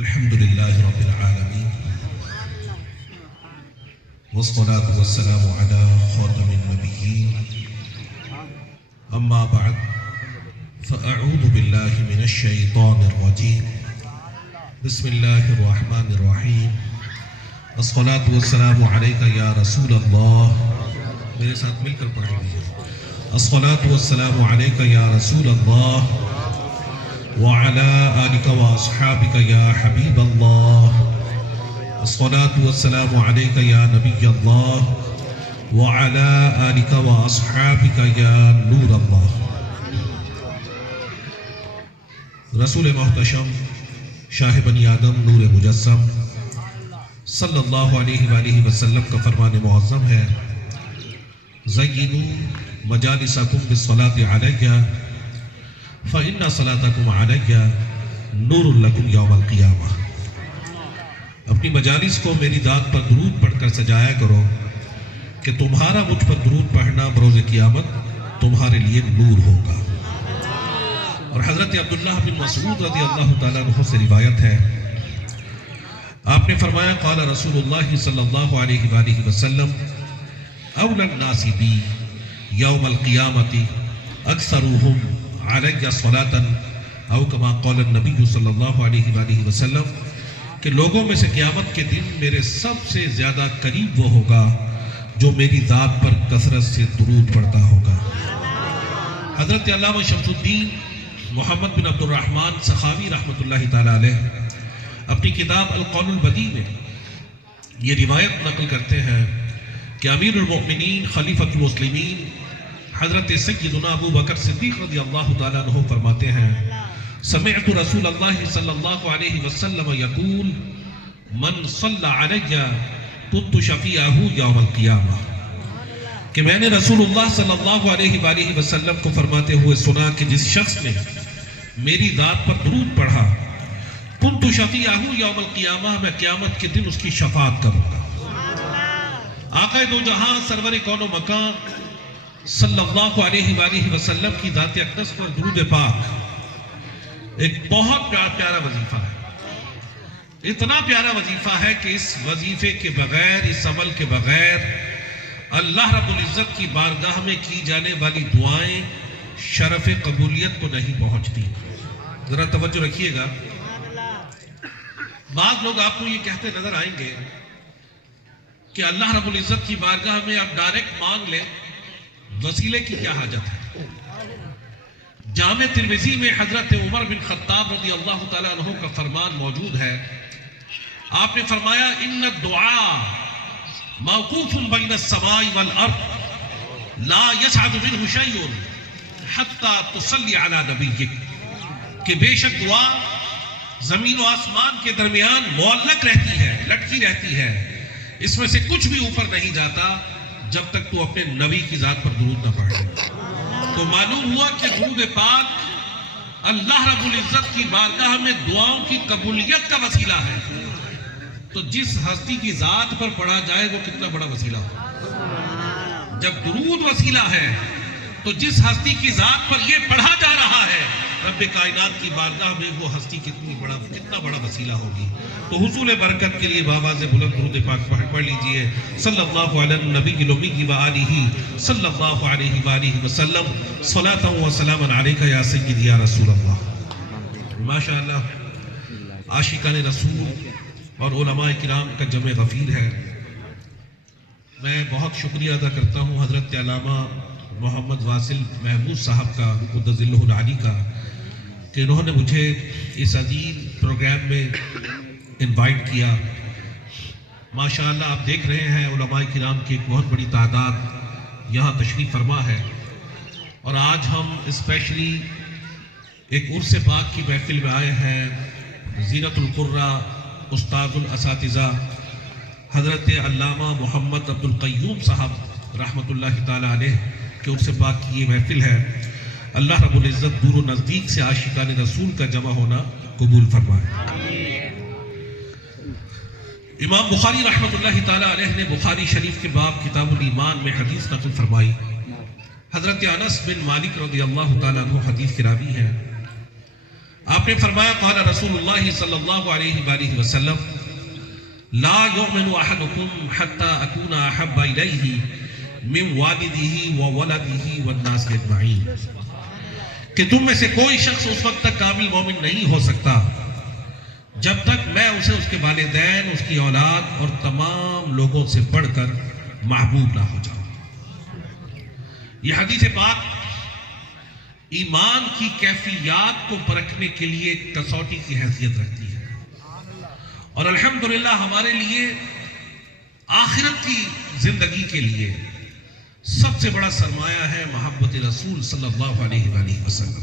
الحمد لله رب العالمين. والصلاة والسلام على خاتم النبيين. أما بعد، فأعوذ بالله من الشيطان الرجيم. بسم الله الرحمن الرحيم. الصلاة والسلام عليك يا رسول الله. میرے ساتھ مل کر پڑھیں گے الصلاة والسلام عليك يا رسول الله. وعلى آلك وأصحابك يا حبيب الله. الصلاة والسلام عليك يا نبي الله. وعلى آلك وأصحابك يا نور الله. رسول محتشم، شاہ بنی آدم، نور مجسم. صلی اللہ علیہ وآلہ وسلم کا فرمان معظم ہے. زینو مجالسکم بالصلاة علیہ. فإن صلاتکم علیہ نور لکم یوم القیامہ اپنی مجالس کو میری ذات پر درود پڑھ کر سجایا کرو کہ تمہارا مجھ پر درود پڑھنا بروز قیامت تمہارے لیے نور ہوگا۔ اور حضرت عبداللہ بن مسعود رضی اللہ تعالیٰ عنہ سے روایت ہے۔ آپ نے فرمایا، قال رسول اللہ صلی اللہ علیہ وآلہ وسلم، اولا الناس بی یوم القیامت اکثرهم علی صلاة او کما قال النبی صلی اللہ علیہ وآلہ وسلم کہ لوگوں میں سے قیامت کے دن میرے سب سے زیادہ قریب وہ ہوگا جو میری ذات پر کثرت سے درود پڑتا ہوگا۔ حضرت علامہ شمس الدین محمد بن عبد الرحمن سخاوی رحمۃ اللہ تعالی علیہ اپنی کتاب القول البدی میں یہ روایت نقل کرتے ہیں کہ امیر المؤمنین خلیفۃ المسلمین حضرت سیدنا ابو بکر صدیق رضی اللہ تعالیٰ عنہ فرماتے ہیں، سمعت رسول اللہ صلی اللہ علیہ وسلم یقول، من صلی علیہ کت شفیعہ یوم القیامہ. کہ میں نے رسول اللہ صلی اللہ علیہ وآلہ وسلم کو فرماتے ہوئے سنا کہ جس شخص نے میری ذات پر درود پڑھا کنت شفیعہ یوم القیامہ، میں قیامت کے دن اس کی شفاعت کروں گا. آقا دو جہاں سرور کون و مکان صلی اللہ علیہ وآلہ وسلم کی ذات اقدس پر درود پاک۔ ایک بہت پیار پیارا وظیفہ ہے۔ اتنا پیارا وظیفہ ہے کہ اس وظیفے کے بغیر، اس عمل کے بغیر اللہ رب العزت کی بارگاہ میں کی جانے والی دعائیں شرف قبولیت کو نہیں پہنچتی۔ ذرا توجہ رکھیے گا۔ بعض لوگ آپ کو یہ کہتے نظر آئیں گے کہ اللہ رب العزت کی بارگاہ میں آپ ڈائریکٹ مانگ لیں۔ وسیلے کی کیا حاجت ہے؟ جامع ترمیزی میں حضرت عمر بن خطاب رضی اللہ تعالیٰ عنہ کا فرمان موجود ہے۔ آپ نے فرمایا، ان الدعاء موقوف بین السماء والارض، لا يسعد منه شيء حتى تصلي على نبيك کہ بے شک دعا زمین و آسمان کے درمیان معلق رہتی ہے، لٹکی رہتی ہے۔ اس میں سے کچھ بھی اوپر نہیں جاتا۔ جب تک تو اپنے نبی کی ذات پر درود نہ پڑھ تو معلوم ہوا کہ درود پاک اللہ رب العزت کی بارگاہ میں دعاؤں کی قبولیت کا وسیلہ ہے۔ تو جس ہستی کی ذات پر پڑھا جائے وہ کتنا بڑا وسیلہ ہو جب درود وسیلہ ہے تو جس ہستی کی ذات پر یہ پڑھا جا رہا ہے رب کائنات کی بارگاہ میں وہ ہستی کتنی بڑا کتنا بڑا وسیلہ ہوگی؟ تو حصول برکت کے لیے بابا سے بلند درود پاک پڑھ پڑھ لیجیے۔ صلی اللہ علیہ نبی الامی و آلہ صلی اللہ علیہ وآلہ وسلم، صلاة و سلام علیکہ یا سید یا رسول اللہ۔ ماشاءاللہ، عاشقان رسول اور علماء کرام کا جمع غفیر ہے۔ میں بہت شکریہ ادا کرتا ہوں حضرت علامہ محمد واصل محمود صاحب کا قدس اللہ العالی کا۔ کہ انہوں نے مجھے اس عظیم پروگرام میں انوائٹ کیا۔ ماشاءاللہ آپ دیکھ رہے ہیں، علماء کرام کی ایک بہت بڑی تعداد یہاں تشریف فرما ہے۔ اور آج ہم اسپیشلی ایک عرص پاک کی محفل میں آئے ہیں، زینت القرہ استاد الاساتذہ حضرت علامہ محمد عبد القیوم صاحب رحمۃ اللہ تعالیٰ علیہ کے عرص پاک کی یہ محفل ہے۔ اللہ رب العزت دور و نزدیک سے عاشقان رسول کا جمع ہونا قبول فرمائے۔ امام بخاری رحمۃ اللہ تعالیٰ علیہ نے بخاری شریف کے باب کتاب الایمان میں حدیث نقل فرمائی۔ حضرت انس بن مالک رضی اللہ تعالیٰ عنہ حدیث کے راوی ہیں۔ آپ نے فرمایا، قال رسول اللہ صلی اللہ علیہ وآلہ وسلم، لا يؤمن احدكم حتى اكون احب اليه من والده وولده والناس اجمعين کہ تم میں سے کوئی شخص اس وقت تک کامل مومن نہیں ہو سکتا۔ جب تک میں اسے اس کے والدین، اس کی اولاد اور تمام لوگوں سے بڑھ کر محبوب نہ ہو جاؤں۔ یہ حدیث پاک ایمان کی کیفیات کو پرکھنے کے لیے کسوٹی کی حیثیت رکھتی ہے۔ اور الحمدللہ ہمارے لیے آخرت کی زندگی کے لیے سب سے بڑا سرمایہ ہے محبت رسول صلی اللہ علیہ وآلہ وسلم۔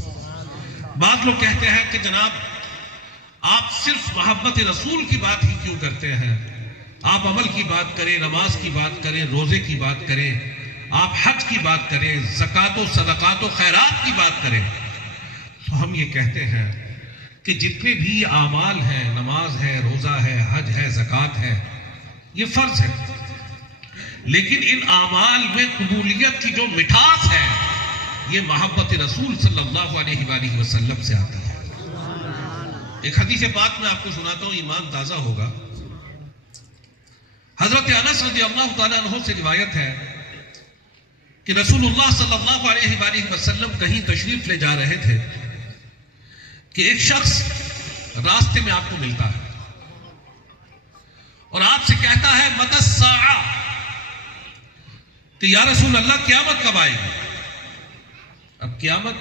بعض لوگ کہتے ہیں کہ جناب، آپ صرف محبت رسول کی بات ہی کیوں کرتے ہیں؟ آپ عمل کی بات کریں، نماز کی بات کریں، روزے کی بات کریں، آپ حج کی بات کریں زکوٰۃ و صدقات و خیرات کی بات کریں۔ تو ہم یہ کہتے ہیں کہ جتنے بھی اعمال ہیں، نماز ہے، روزہ ہے، حج ہے زکوٰۃ ہے، یہ فرض ہے۔ لیکن ان اعمال میں قبولیت کی جو مٹھاس ہے، یہ محبت رسول صلی اللہ علیہ وآلہ وسلم سے آتی ہے۔ ایک حدیث پاک میں آپ کو سناتا ہوں، ایمان تازہ ہوگا۔ حضرت انس رضی اللہ تعالیٰ عنہ سے روایت ہے کہ رسول اللہ صلی اللہ علیہ وآلہ وسلم کہیں تشریف لے جا رہے تھے کہ ایک شخص راستے میں آپ کو ملتا ہے اور آپ سے کہتا ہے الساعہ کہ یا رسول اللہ قیامت کب آئے گی؟ اب قیامت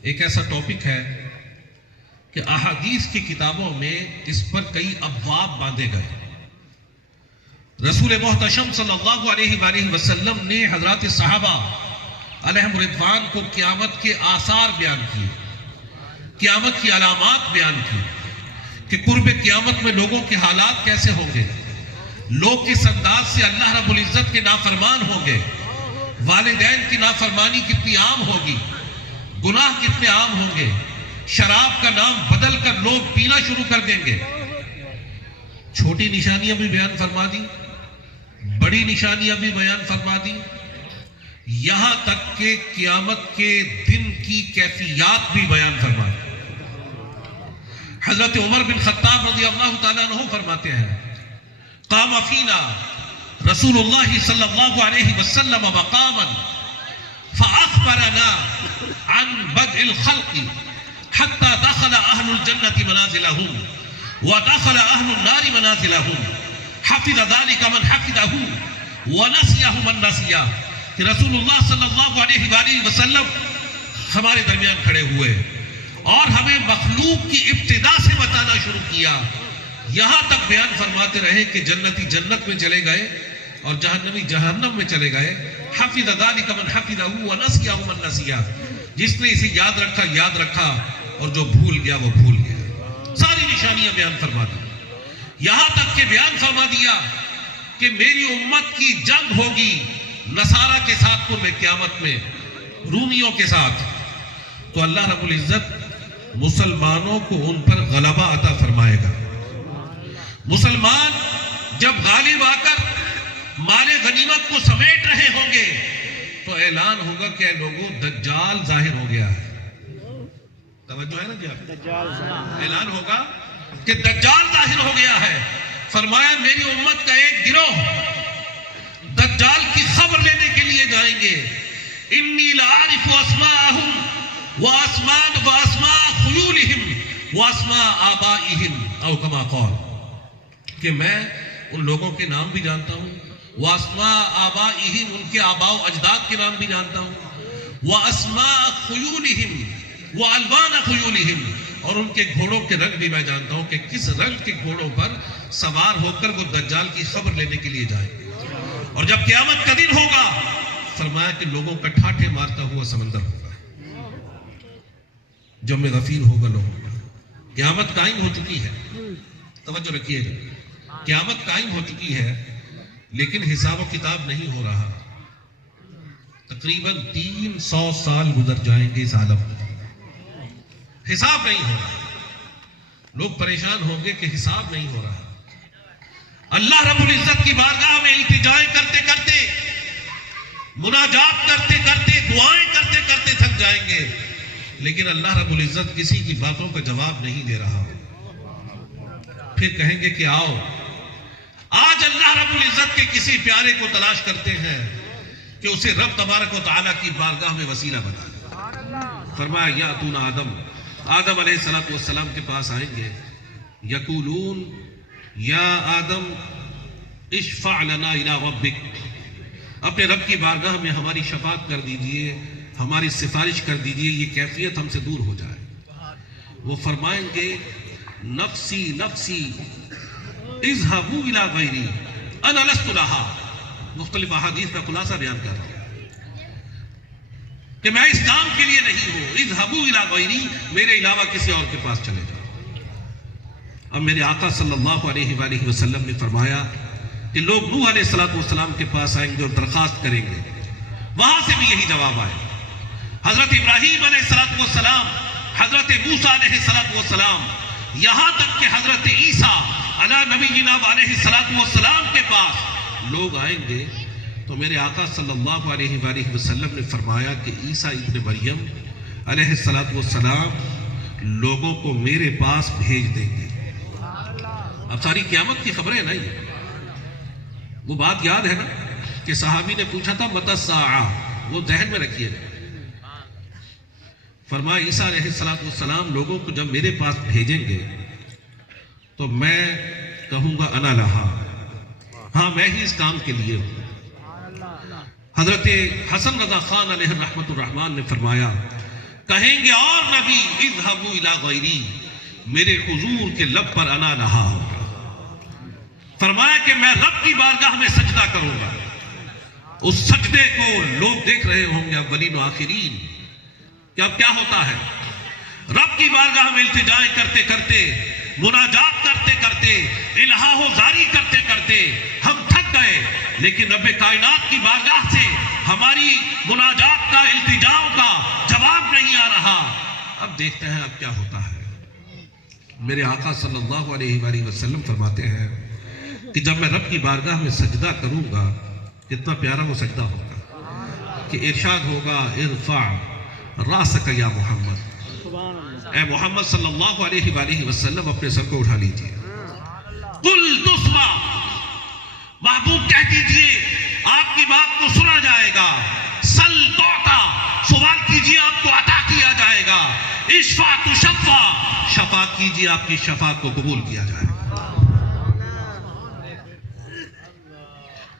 ایک ایسا ٹاپک ہے کہ احادیث کی کتابوں میں اس پر کئی ابواب باندھے گئے۔ رسول محتشم صلی اللہ علیہ وآلہ وسلم نے حضرات صحابہ علیہ مردوان کو قیامت کے آثار بیان کیے، قیامت کی علامات بیان کی کہ قرب قیامت میں لوگوں کے حالات کیسے ہوں گے۔ لوگ کس انداز سے اللہ رب العزت کے نافرمان ہوں گے۔ والدین کی نافرمانی کتنی عام ہوگی، گناہ کتنے عام ہوں گے۔ شراب کا نام بدل کر لوگ پینا شروع کر دیں گے۔ چھوٹی نشانیاں بھی بیان فرما دی، بڑی نشانیاں بھی بیان فرما دی۔ یہاں تک کہ قیامت کے دن کی کیفیات بھی بیان فرما دی۔ حضرت عمر بن خطاب رضی اللہ تعالیٰ عنہ فرماتے ہیں قام فینا رسول اللہ صلی اللہ علیہ وسلم مقاما فأخبرنا عن بدء الخلق حتى دخل أهل الجنة منازلهم ودخل أهل النار منازلهم. حفظ ذلك من حفظه ونسيه من نسيه. کہ رسول اللہ صلی اللہ علیہ وآلہ وسلم ہمارے درمیان کھڑے ہوئے اور ہمیں مخلوق کی ابتدا سے بتانا شروع کیا۔ یہاں تک بیان فرماتے رہے کہ جنتی جنت میں چلے گئے اور جہنمی جہنم میں چلے گئے۔ حفظ ذالک من حفظہ ونسیہ من نسیہ جس نے اسے یاد رکھا یاد رکھا اور جو بھول گیا، وہ بھول گیا۔ ساری نشانیاں بیان فرما دی۔ یہاں تک کہ بیان فرما دیا کہ میری امت کی جنگ ہوگی نصارہ کے ساتھ کو میں قیامت میں، رومیوں کے ساتھ۔ تو اللہ رب العزت مسلمانوں کو ان پر غلبہ عطا فرمائے گا۔ مسلمان جب غالب آ کر مال غنیمت کو سمیٹ رہے ہوں گے تو اعلان ہوگا کہ اے لوگوں دجال ظاہر ہو گیا ہے۔ توجہ ہے نا جی آپ؟ اعلان ہوگا کہ دجال ظاہر ہو گیا ہے۔ فرمایا میری امت کا ایک گروہ دجال کی خبر لینے کے لیے جائیں گے۔ انی لعارف اسماءہم واسمان واسماء خیولہم واسماء آبائہم او کما قول کہ میں ان لوگوں کے نام بھی جانتا ہوں۔ واسماء آبائہم، ان کے آباء و اجداد کے نام بھی جانتا ہوں۔ واسماء خیولہم، والوان خیولہم، اور ان کے گھوڑوں کے رنگ بھی میں جانتا ہوں کہ کس رنگ کے گھوڑوں پر سوار ہو کر وہ دجال کی خبر لینے کے لیے جائیں اور جب قیامت کا دن ہوگا، فرمایا کہ لوگوں کا ٹھاٹھے مارتا ہوا سمندر ہوگا۔ جب میں غفیر ہوگا لوگوں کا۔ قیامت قائم ہو چکی ہے۔ توجہ رکھیے۔ گا قیامت قائم ہو چکی ہے، لیکن حساب و کتاب نہیں ہو رہا۔ تقریباً تین سو سال گزر جائیں گے اس عالم میں حساب نہیں ہو رہا۔ لوگ پریشان ہوں گے کہ حساب نہیں ہو رہا۔ اللہ رب العزت کی بارگاہ میں التجائیں کرتے کرتے، مناجات کرتے کرتے، دعائیں کرتے کرتے تھک جائیں گے۔ لیکن اللہ رب العزت کسی کی باتوں کا جواب نہیں دے رہا۔ پھر کہیں گے کہ آؤ آج اللہ رب العزت کے کسی پیارے کو تلاش کرتے ہیں کہ اسے رب تبارک و تعالیٰ کی بارگاہ میں وسیلہ بنا دے۔ فرمایا، یا تون آدم آدم علیہ السلام والسلام کے پاس آئیں گے۔ یقولون، یا آدم، اشفع لنا الى ربک۔ اپنے رب کی بارگاہ میں ہماری شفاعت کر دیجیے، ہماری سفارش کر دیجیے، یہ کیفیت ہم سے دور ہو جائے۔ وہ فرمائیں گے، نفسی نفسی اذهبوا الى غیری انا لست لها. مختلف احادیث کا خلاصہ بیان کر رہا ہوں. کہ میں اس کام کے لیے نہیں ہوں. اذهبوا الى غیری میرے علاوہ کسی اور کے پاس چلے جاؤ. اب میرے آقا صلی اللہ علیہ وآلہ وسلم نے فرمایا کہ لوگ نوح علیہ السلام والسلام کے پاس آئیں گے اور درخواست کریں گے. وہاں سے بھی یہی جواب آئے. حضرت ابراہیم علیہ السلام والسلام، حضرت موسیٰ علیہ السلام والسلام، یہاں تک کہ حضرت عیسیٰ علی نبی جی جناب علیہ السلام والسلام کے پاس لوگ آئیں گے تو میرے آقا صلی اللہ علیہ وآلہ وسلم نے فرمایا کہ عیسیٰ ابن مریم علیہ السلام والسلام لوگوں کو میرے پاس بھیج دیں گے۔ اب ساری قیامت کی خبریں نہیں وہ بات یاد ہے نا کہ صحابی نے پوچھا تھا متساعہ وہ ذہن میں رکھیے۔ فرمایا، عیسیٰ علیہ السلام والسلام لوگوں کو جب میرے پاس بھیجیں گے تو میں کہوں گا انا لہا۔ ہاں میں ہی اس کام کے لیے ہوں۔ حضرت حسن رضا خان علیہ رحمت الرحمن نے فرمایا، کہیں گے اور نبی، اذهبوا الى غیری۔ میرے حضور کے لب پر انا لہا ہوگا۔ فرمایا کہ میں رب کی بارگاہ میں سجدہ کروں گا۔ اس سجدے کو لوگ دیکھ رہے ہوں گے، اولین و آخرین۔ کہ اب کیا ہوتا ہے؟ رب کی بارگاہ میں التجائے کرتے کرتے مناجات کرتے کرتے الہا و زاری کرتے کرتے ہم تھک گئے۔ لیکن رب کائنات کی بارگاہ سے ہماری مناجات کا، التجاؤں کا جواب نہیں آ رہا۔ اب دیکھتے ہیں اب کیا ہوتا ہے۔ میرے آقا صلی اللہ علیہ وآلہ وسلم فرماتے ہیں کہ جب میں رب کی بارگاہ میں سجدہ کروں گا، کتنا پیارا وہ سجدہ ہوگا کہ ارشاد ہوگا، ارفع راسک یا محمد۔ اے محمد صلی اللہ علیہ وآلہ وسلم، اپنے سر کو اٹھا لیجیے۔ قل تسمع، محبوب کہہ دیجیے، آپ کی بات کو سنا جائے گا۔ سل توتا سوال کیجیے، آپ کو عطا کیا جائے گا۔ اشفا تو شفا شفاعت کیجیے، آپ کی شفاعت کو قبول کیا جائے گا۔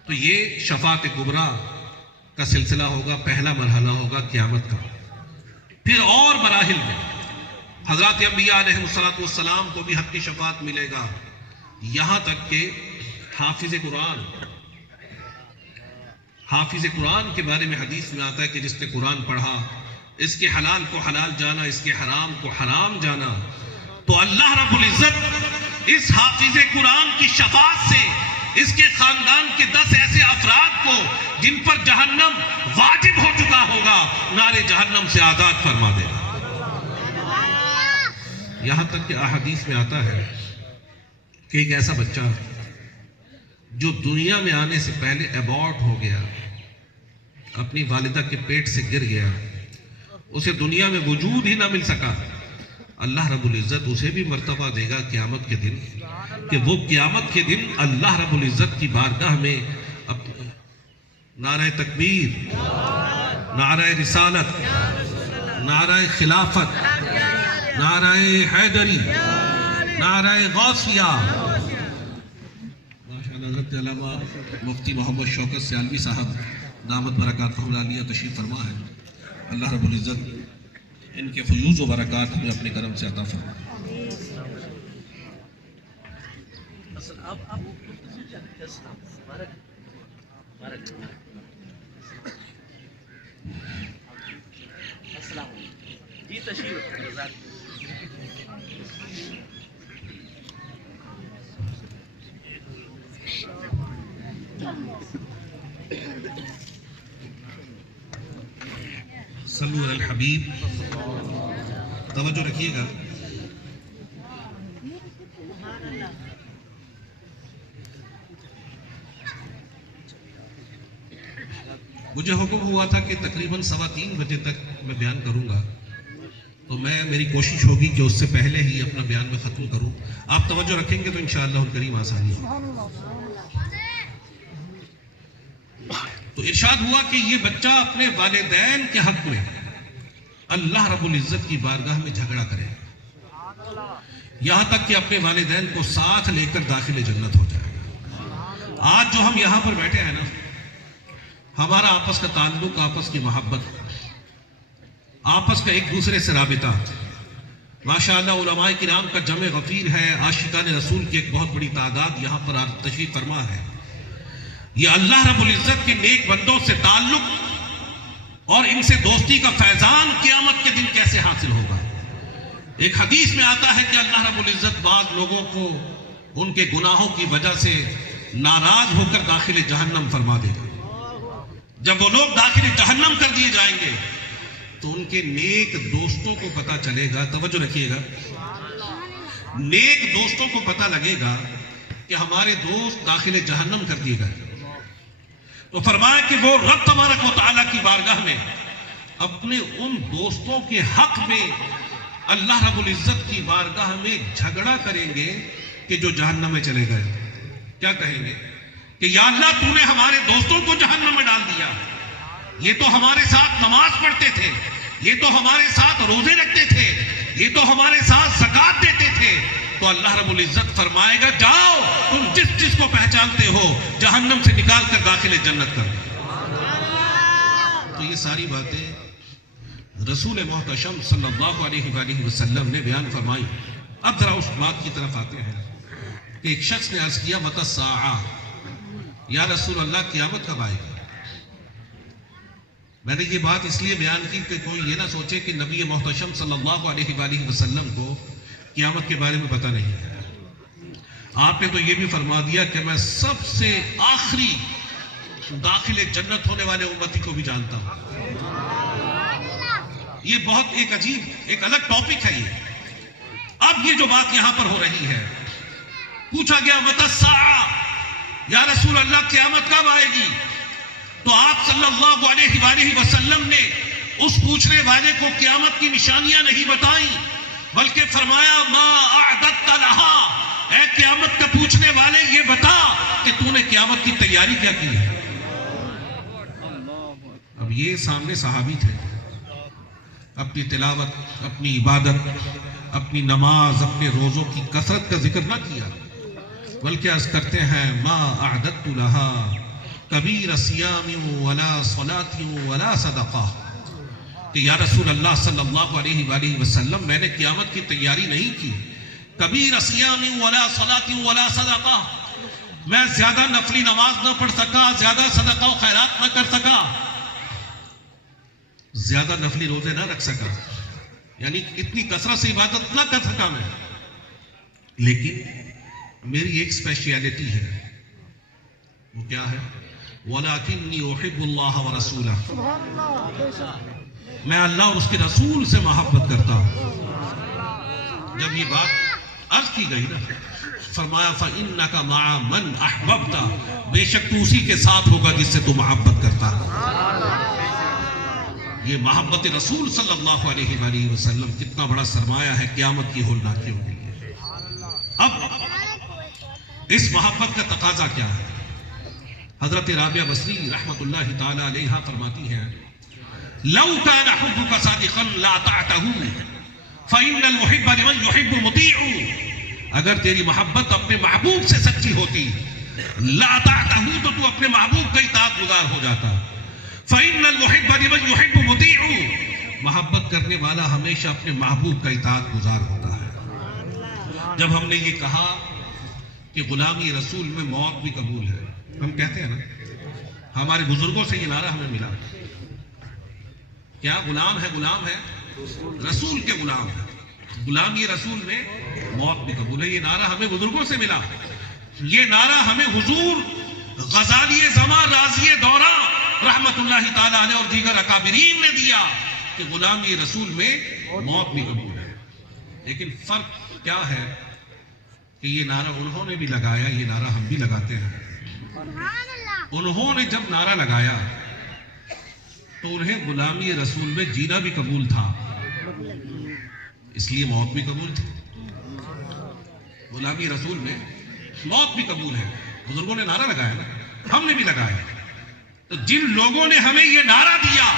تو یہ شفاعت کبرا کا سلسلہ ہوگا، پہلا مرحلہ ہوگا قیامت کا۔ پھر اور مراحل میں حضرات انبیاء علیہ الصلوۃ والسلام کو بھی حق کی شفاعت ملے گا۔ یہاں تک کہ حافظ قرآن حافظ قرآن کے بارے میں حدیث میں آتا ہے کہ جس نے قرآن پڑھا، اس کے حلال کو حلال جانا، اس کے حرام کو حرام جانا، تو اللہ رب العزت اس حافظ قرآن کی شفاعت سے، اس کے خاندان کے دس ایسے افراد کو جن پر جہنم واجب ہو چکا ہوگا نارے جہنم سے آزاد فرما دے گا۔ یہاں تک کہ احادیث میں آتا ہے کہ ایک ایسا بچہ جو دنیا میں آنے سے پہلے ایبارٹ ہو گیا، اپنی والدہ کے پیٹ سے گر گیا، اسے دنیا میں وجود ہی نہ مل سکا، اللہ رب العزت اسے بھی مرتبہ دے گا قیامت کے دن، کہ وہ قیامت کے دن اللہ رب العزت کی بارگاہ میں نعرہ تکبیر، نعرہ رسالت، نعرہ خلافت نعرہ حیدری، نعرہ غوثیہ۔ حضرت علامہ مفتی محمد شوکت سیالوی صاحب دامت برکات عالیہ تشریف فرما ہے۔ اللہ رب العزت ان کے فیوز و برکات ہمیں اپنے کرم سے عطا فرما جی تشریف۔ رضا توجہ رکھیے گا۔ مجھے حکم ہوا تھا کہ تقریباً سوا تین بجے تک میں بیان کروں گا۔ تو میں، میری کوشش ہوگی کہ اس سے پہلے ہی اپنا بیان میں ختم کروں۔ آپ توجہ رکھیں گے تو انشاءاللہ الکریم آسانی ہوگی تو ارشاد ہوا کہ یہ بچہ اپنے والدین کے حق میں اللہ رب العزت کی بارگاہ میں جھگڑا کرے۔ یہاں تک کہ اپنے والدین کو ساتھ لے کر داخل جنت ہو جائے۔ گا آج جو ہم یہاں پر بیٹھے ہیں نا، ہمارا آپس کا تعلق، آپس کی محبت آپس کا ایک دوسرے سے رابطہ۔ ماشاءاللہ علماء کرام کا جمع غفیر ہے، عاشقان رسول کی ایک بہت بڑی تعداد یہاں پر تشریف فرما ہے۔ یہ اللہ رب العزت کے نیک بندوں سے تعلق اور ان سے دوستی کا فیضان قیامت کے دن کیسے حاصل ہوگا؟ ایک حدیث میں آتا ہے کہ اللہ رب العزت بعض لوگوں کو ان کے گناہوں کی وجہ سے ناراض ہو کر داخل جہنم فرما دے۔ گا جب وہ لوگ داخل جہنم کر دیے جائیں گے، تو ان کے نیک دوستوں کو پتا چلے گا۔ توجہ رکھیے گا۔ نیک دوستوں کو پتا لگے گا کہ ہمارے دوست داخل جہنم کر دیے گئے۔ تو فرمایا کہ وہ رب تبارک و تعالیٰ کی بارگاہ میں اپنے ان دوستوں کے حق میں اللہ رب العزت کی بارگاہ میں جھگڑا کریں گے کہ جو جہنم میں چلے گئے۔ کیا کہیں گے؟ کہ یا اللہ تو نے ہمارے دوستوں کو جہنم میں ڈال دیا۔ یہ تو ہمارے ساتھ نماز پڑھتے تھے۔ یہ تو ہمارے ساتھ روزے رکھتے تھے۔ یہ تو ہمارے ساتھ زکات دیتے تھے۔ تو اللہ رب العزت فرمائے گا، جاؤ، تم جس جس کو پہچانتے ہو، جہنم سے نکال کر داخل جنت کر تو یہ ساری باتیں رسول محتشم صلی اللہ علیہ وآلہ وسلم نے بیان فرمائی۔ اب ذرا اس بات کی طرف آتے ہیں کہ ایک شخص نے عرض کیا، متساعہ۔ یا رسول اللہ، قیامت کب آئے گی؟ میں نے یہ بات اس لیے بیان کی کہ کوئی یہ نہ سوچے کہ نبی محتشم صلی اللہ علیہ وآلہ وسلم کو قیامت کے بارے میں پتہ نہیں ہے۔ آپ نے تو یہ بھی فرما دیا کہ میں سب سے آخری داخل جنت ہونے والے امتی کو بھی جانتا ہوں۔ یہ بہت ایک عجیب، ایک الگ ٹاپک ہے یہ۔ اب یہ جو بات یہاں پر ہو رہی ہے، پوچھا گیا متسا یا رسول اللہ، قیامت کب آئے گی؟ تو آپ صلی اللہ علیہ وآلہ وسلم نے اس پوچھنے والے کو قیامت کی نشانیاں نہیں بتائیں۔ بلکہ فرمایا، ما اعددت لها اے قیامت کا پوچھنے والے، یہ بتا کہ تو نے قیامت کی تیاری کیا کی ہے۔ اب یہ سامنے صحابی تھے۔ اپنی تلاوت، اپنی عبادت، اپنی نماز، اپنے روزوں کی کثرت کا ذکر نہ کیا۔ بلکہ عرض کرتے ہیں، ما اعددت لها کبیر سیام ولا صلاة ولا صدقہ۔ کہ یا رسول اللہ صلی اللہ علیہ وآلہ وسلم، میں نے قیامت کی تیاری نہیں کی۔ کبیر سیام ولا صلاة ولا صدقہ۔ میں زیادہ نفلی نماز نہ پڑھ سکا، زیادہ صدقہ و خیرات نہ کر سکا۔ زیادہ نفلی روزے نہ رکھ سکا۔ یعنی اتنی کثرت سے عبادت نہ کر سکا میں۔ لیکن میری ایک اسپیشیلٹی ہے۔ وہ کیا ہے؟ وَلَكِنِّي أُحِبُّ اللَّهَ وَرَسُولَهُ۔ سبحان اللہ میں اللہ اور اس کے رسول سے محبت کرتا ہوں۔ جب یہ بات عرض کی گئی نا، فرمایا، فَإِنَّكَ مَعَ مَنْ أَحْبَبْتَ۔ بے شک تو اسی کے ساتھ ہوگا جس سے تو محبت کرتا ہے۔ یہ محبت رسول صلی اللہ علیہ وآلہ وسلم کتنا بڑا سرمایہ ہے قیامت کی ہولناکی ہوگی ہے اب اس محبت کا تقاضا کیا ہے؟ حضرت رابعہ بصری رحمت اللہ تعالی علیہ فرماتی ہیں لو كان حبك صادقا لا تعته فإن المحب لمن يحب مطيع. اگر تیری محبت اپنے محبوب سے سچی ہوتی، لا تعته تو تو اپنے محبوب کا اطاعت گزار ہو جاتا. فإن المحب لمن يحب مطيع. محبت کرنے والا ہمیشہ اپنے محبوب کا اطاعت گزار ہوتا ہے. جب ہم نے یہ کہا کہ غلامی رسول میں موت بھی قبول ہے، ہم کہتے ہیں نا، ہمارے بزرگوں سے یہ نعرہ ہمیں ملا۔ کیا غلام ہے غلام ہے؟ رسول کے غلام ہے۔ غلام یہ رسول میں موت بھی قبول ہے۔ یہ نعرہ ہمیں بزرگوں سے ملا۔ یہ نعرہ ہمیں حضور غزالی زماں راضی دورہ رحمت اللہ تعالی علیہ اور دیگر اکابرین نے دیا کہ غلامی رسول میں موت بھی قبول ہے۔ لیکن فرق کیا ہے کہ یہ نعرہ انہوں نے بھی لگایا یہ نعرہ ہم بھی لگاتے ہیں۔ انہوں نے جب نعرہ لگایا تو انہیں غلامی رسول میں جینا بھی قبول تھا۔ اس لیے موت بھی قبول تھی۔ غلامی رسول میں موت بھی قبول ہے۔ بزرگوں نے نعرہ لگایا نا۔ ہم نے بھی لگایا۔ تو جن لوگوں نے ہمیں یہ نعرہ دیا،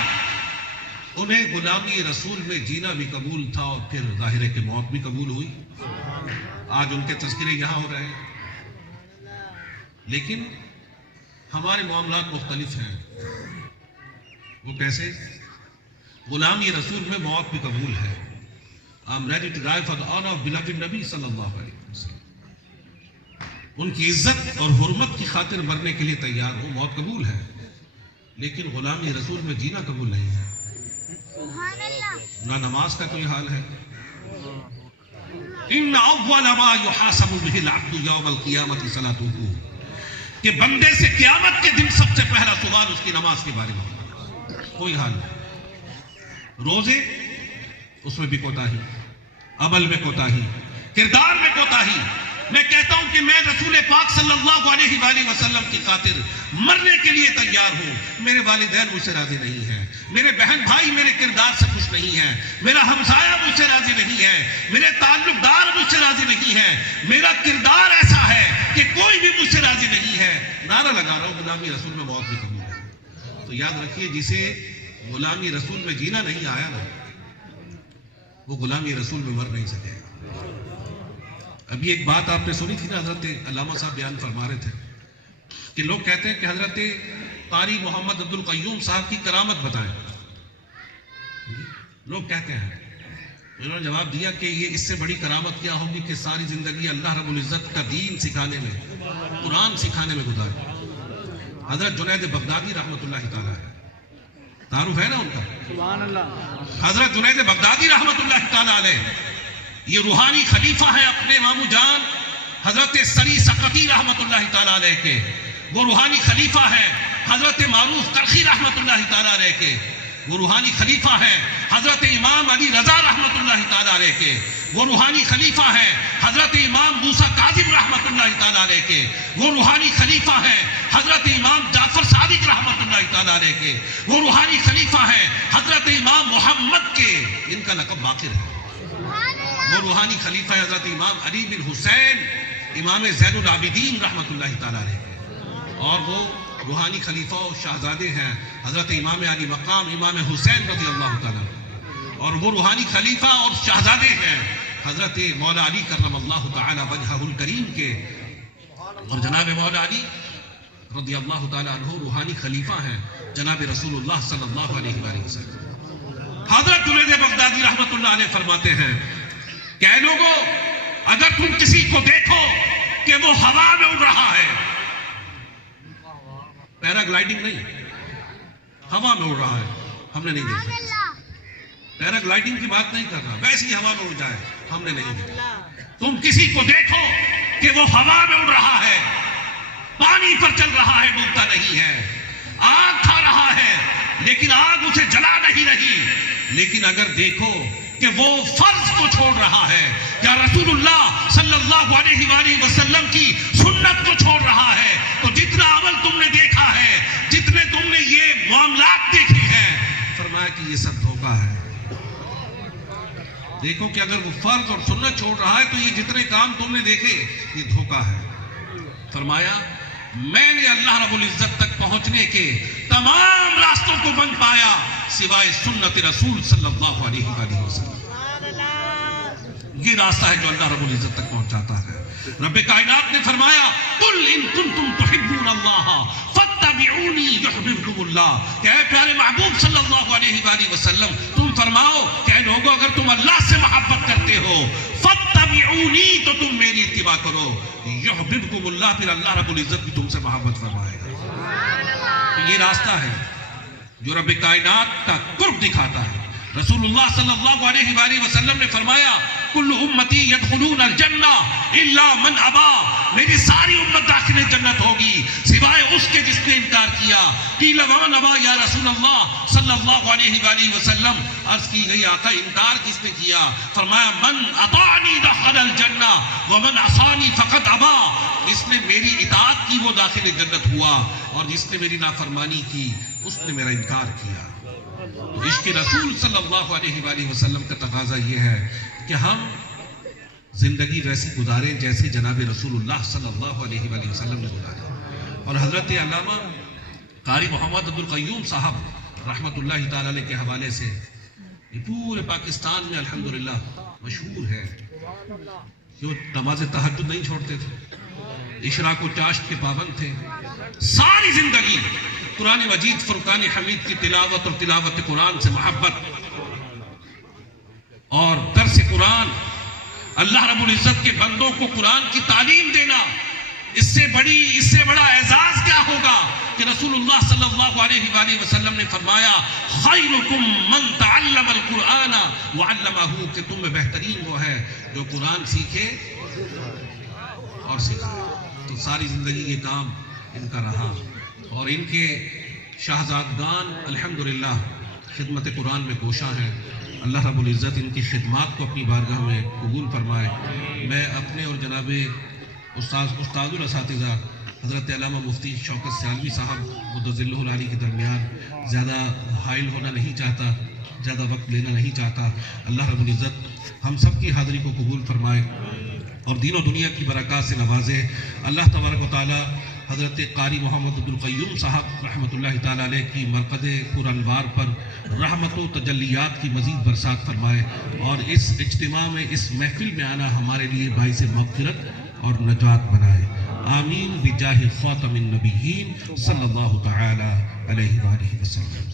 انہیں غلامی رسول میں جینا بھی قبول تھا اور پھر ظاہر ہے کہ موت بھی قبول ہوئی۔ آج ان کے تذکرے یہاں ہو رہے ہیں۔ لیکن ہمارے معاملات مختلف ہیں۔ وہ کیسے؟ غلامی رسول میں موت بھی قبول ہے۔ I'm ready to die for the honor of beloved نبی صلی اللہ علیہ وسلم ان کی عزت اور حرمت کی خاطر مرنے کے لیے تیار ہوں موت قبول ہے۔ لیکن غلامی رسول میں جینا قبول نہیں ہے۔ نہ نماز کا کوئی حال ہے۔ ان اول ما يحاسب به العبد يوم القيامه صلاته کہ بندے سے قیامت کے دن سب سے پہلا سوال اس کی نماز کے بارے میں۔ کوئی حال نہیں۔ روزے، اس میں بھی کوتا ہی عمل میں کوتا ہی کردار میں کوتا ہی میں کہتا ہوں کہ میں رسول پاک صلی اللہ علیہ وآلہ وسلم کی خاطر مرنے کے لیے تیار ہوں۔ میرے والدین مجھ سے راضی نہیں ہیں۔ میرے بہن بھائی میرے کردار سے خوش نہیں ہیں۔ میرا ہمسایہ مجھ سے راضی نہیں ہے۔ میرے تعلق دار مجھ سے راضی نہیں ہے میرا کردار ایسا ہے کہ کوئی بھی مجھ سے راضی نہیں ہے۔ نعرہ لگا رہا ہوں، غلامی رسول میں موت بھی قبول ہے تو یاد رکھیے جسے غلامی رسول میں جینا نہیں آیا نا، وہ غلامی رسول میں مر نہیں سکے۔ ابھی ایک بات آپ نے سنی تھی نا حضرت علامہ صاحب بیان فرما رہے تھے کہ لوگ کہتے ہیں کہ حضرت قاری محمد عبد القیوم صاحب کی کرامت بتائیں۔ لوگ کہتے ہیں، انہوں نے جواب دیا کہ یہ اس سے بڑی کرامت کیا ہوگی کہ ساری زندگی اللہ رب العزت کا دین سکھانے میں، قرآن سکھانے میں گزارے حضرت جنید بغدادی رحمۃ اللہ تعالیٰ ہے۔ تعارف ہے نا ان کا؟ سبحان اللہ. حضرت جنید بغدادی رحمت اللہ تعالیٰ علیہ یہ روحانی خلیفہ ہے اپنے مامو جان حضرت سری سقطی رحمت اللہ تعالیٰ علیہ کے۔ وہ روحانی خلیفہ ہے حضرت معروف کرخی رحمت اللہ تعالیٰ علیہ کے۔ وہ روحانی خلیفہ ہے حضرت امام علی رضا رحمت اللہ تعالیٰ علیہ کے۔ وہ روحانی خلیفہ ہے حضرت امام موسیٰ کاظم رحمت اللہ تعالیٰ علیہ کے۔ وہ روحانی خلیفہ ہے حضرت امام جعفر صادق رحمت اللہ تعالیٰ علیہ کے، وہ روحانی خلیفہ ہے حضرت امام محمد کے، ان کا لقب باقر ہے۔ وہ روحانی خلیفہ حضرت امام علی بن حسین، امام زین العابدین رحمت اللہ تعالیٰ علیہ کے۔ اور وہ روحانی خلیفہ و شہزادے ہیں حضرت امام علی مقام، امام حسین رضی اللہ تعالیٰ اور وہ روحانی خلیفہ اور شہزادے ہیں حضرت مولا علی کرم اللہ تعالیٰ وجہ الکریم کے۔ اور جناب مولا علی رضی اللہ تعالیٰ عنہ روحانی خلیفہ ہیں، جناب رسول اللہ صلی اللہ علیہ وآلہ وسلم۔ حضرت جنید بغدادی رحمت اللہ علیہ فرماتے ہیں، کہ اے لوگوں اگر تم کسی کو دیکھو کہ وہ ہوا میں اڑ رہا ہے پیرا گلائڈنگ نہیں، ہوا میں اڑ رہا ہے، ہم نے نہیں دیکھا۔ پیرا گلائڈنگ کی بات نہیں کر رہا ویسے ہی ہوا میں اڑ جائے، ہم نے نہیں دیکھا۔ تم کسی کو دیکھو کہ وہ ہوا میں اڑ رہا ہے پانی پر چل رہا ہے، ڈوبتا نہیں ہے۔ آگ کھا رہا ہے، لیکن آگ اسے جلا نہیں رہی۔ لیکن اگر دیکھو کہ وہ فرض کو چھوڑ رہا ہے، یا رسول اللہ صلی اللہ علیہ وآلہ وسلم کی سنت کو چھوڑ رہا ہے، تو جتنا عمل تم نے دیکھا ہے، جتنے تم نے یہ معاملات دیکھے ہیں، فرمایا کہ یہ سب دھوکہ ہے۔ دیکھو کہ اگر وہ فرض اور سنت چھوڑ رہا ہے، تو یہ جتنے کام تم نے دیکھے، یہ دھوکہ ہے۔ فرمایا میں نے اللہ رب العزت تک پہنچنے کے تمام راستوں کو بند پایا سوائے سنت رسول صلی اللہ علیہ وآلہ وسلم۔ یہ راستہ ہے جو اللہ رب العزت تک پہنچاتا ہے۔ رب کائنات نے فرمایا، قل ان کنتم تحبون اللہ، فاتبعونی یحببکم اللہ۔ کہ اے پیارے محبوب صلی اللہ علیہ وآلہ وسلم، تم فرماؤ کہ اے لوگوں، اگر تم اللہ سے محبت کرتے ہو تو تم میری اتباع کرو۔ یحببکم اللہ پھر اللہ رب العزت بھی تم سے محبت فرمائے گا۔ یہ راستہ ہے جو رب کائنات کا قرب دکھاتا ہے۔ رسول اللہ صلی اللہ علیہ وآلہ وسلم نے فرمایا، کل امتی یدخلون الجنہ الا من ابا۔ میری ساری امت داخل جنت ہوگی، سوائے اس کے جس نے انکار کیا۔ قیل ومن ابا یا رسول اللہ صلی اللہ علیہ وآلہ وسلم۔ عرض کی گئی، آقا انکار کس نے کیا؟ فرمایا، من اطاعنی دخل الجنہ ومن عصانی فقط ابا۔ جس نے میری اطاعت کی، وہ داخل جنت ہوا۔ اور جس نے میری نافرمانی کی، اس نے میرا انکار کیا۔ عشق رسول صلی اللہ علیہ وآلہ وسلم کا تقاضا یہ ہے کہ ہم زندگی ویسی گزاریں جیسے جناب رسول اللہ صلی اللہ علیہ وآلہ وسلم نے گزارے اور حضرت علامہ قاری محمد عبد القیوم صاحب رحمۃ اللہ تعالی علیہ کے حوالے سے یہ پورے پاکستان میں الحمدللہ مشہور ہے کہ وہ نماز تحجد نہیں چھوڑتے تھے اشراق و چاشت کے پابند تھے، ساری زندگی قرآن مجید فرقان حمید کی تلاوت اور تلاوت قرآن سے محبت اور درس قرآن اللہ رب العزت کے بندوں کو قرآن کی تعلیم دینا اس سے بڑی، اس سے بڑا اعزاز کیا ہوگا کہ رسول اللہ صلی اللہ علیہ وآلہ وسلم نے فرمایا، خیرکم من تعلم القرآن وعلمہ کہ تم میں بہترین وہ ہے جو قرآن سیکھے اور سکھائے۔ تو ساری زندگی یہ کام ان کا رہا۔ اور ان کے شاہزادگان الحمدللہ خدمت قرآن میں کوشاں ہیں۔ اللہ رب العزت ان کی خدمات کو اپنی بارگاہ میں قبول فرمائے۔ میں اپنے اور جناب استاذ استاد الاساتذہ حضرت علامہ مفتی شوکت سیالوی صاحب مدضل العلی کے درمیان زیادہ حائل ہونا نہیں چاہتا، زیادہ وقت لینا نہیں چاہتا۔ اللہ رب العزت ہم سب کی حاضری کو قبول فرمائے اور دین و دنیا کی برکات سے نوازے۔ اللہ تبارک و تعالی حضرت قاری محمد عبدالقیوم صاحب رحمۃ اللہ تعالیٰ علیہ کی مرکز پر انوار پر رحمت و تجلیات کی مزید برسات فرمائے اور اس اجتماع میں، اس محفل میں آنا ہمارے لیے باعث مغفرت اور نجات بنائے۔ آمین بجاہ خاتم النبیین صلی اللہ تعالی علیہ وآلہ وسلم۔